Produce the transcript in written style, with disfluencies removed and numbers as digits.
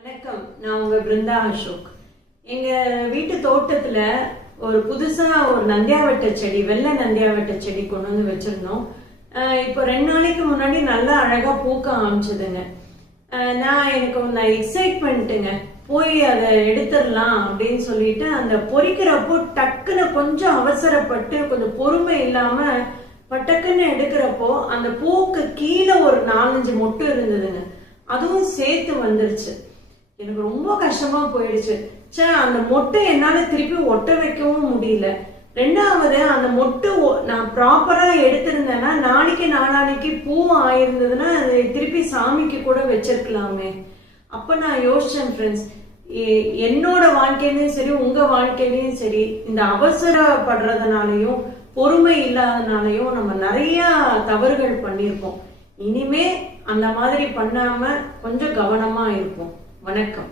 வணக்கம். நான் உங்க பிருந்தா அசோக். எங்க வீட்டு தோட்டத்துல ஒரு புதுசா ஒரு நந்தியாவட்ட செடி, வெள்ளை நந்தியாவட்ட செடி கொண்டு வந்து வச்சிருந்தோம். இப்போ 2 நாளைக்கு முன்னாடி நல்லா அழகா பூக்க ஆரம்பிச்சதுங்க. எனக்கு ஒரு எக்ஸைட்மெண்ட்டுங்க, போய் அதை எடுத்துடலாம் அப்படின்னு சொல்லிட்டு அந்த பொறிக்கிறப்போ டக்குன்னு கொஞ்சம் அவசரப்பட்டு கொஞ்சம் பொறுமை இல்லாம பட்டக்குன்னு எடுக்கிறப்போ அந்த பூக்கு கீழே ஒரு 4-5 மொட்டு இருந்ததுங்க. அதுவும் சேர்த்து வந்துருச்சு. எனக்கு ரொம்ப கஷ்டமா போயிடுச்சு. அந்த மொட்டை என்னால திருப்பி ஒட்ட வைக்கவும் முடியல. ரெண்டாவது, அந்த மொட்டு நான் ப்ராப்பரா எடுத்திருந்தேன்னா நாளைக்கு பூ ஆயிருந்ததுன்னா அது திருப்பி சாமிக்கு கூட வச்சிருக்கலாமே. அப்ப நான் யோசிச்சேன் ஃப்ரெண்ட்ஸ், என்னோட வாழ்க்கையிலயும் சரி உங்க வாழ்க்கையிலயும் சரி இந்த அவசரப்படுறதுனாலையும் பொறுமை இல்லாதனாலையும் நம்ம நிறைய தவறுகள் பண்ணியிருப்போம். இனிமே அந்த மாதிரி பண்ணாம கொஞ்சம் கவனமா இருப்போம். வணக்கம்.